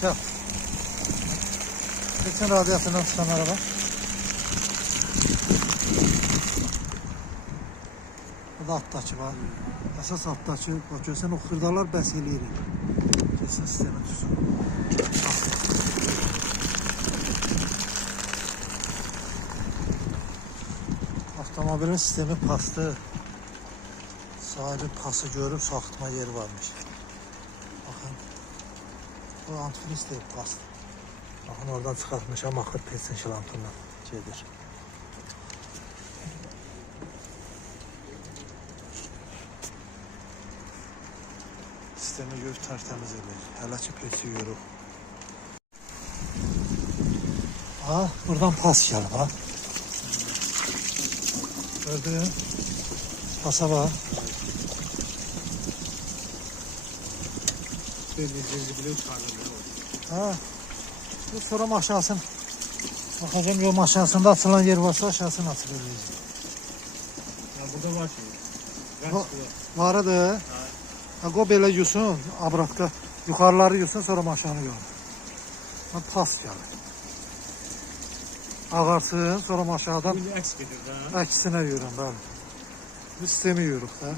Gel. Geçen radyasyondan çıkan araba. Bu da alttaki var. Əsas alttaki, bak görsən o xırdalar bəs eləyir. Kesin sistemi tutsun. Avtomobilin sistemi paslı. Sahibi pası görüp saxıtma yeri varmış. Bakın. Bu antifriz de paslı. Bakın oradan çıxartmışam, axır pensin şlampından gedir. Sistemi gör tərtəmiz eləyir. Hələ ki peti yoruq. Ha, buradan pas gəlib ha. Gördün? Pasa var. Ha. Bu sonra aşağısın. Bakacağım yol aşağısında açılan yer varsa aşağısını açılır. Ya burada var şey. Vardı. Ha, o belə yusun, abratka. Yukarıları yusun, sonra aşağını görün. Pas gəlir. Ağarsın, sonra aşağıdan Bu əks gedir də. əksinə yürün, bəli. Bu sistemi yürük də.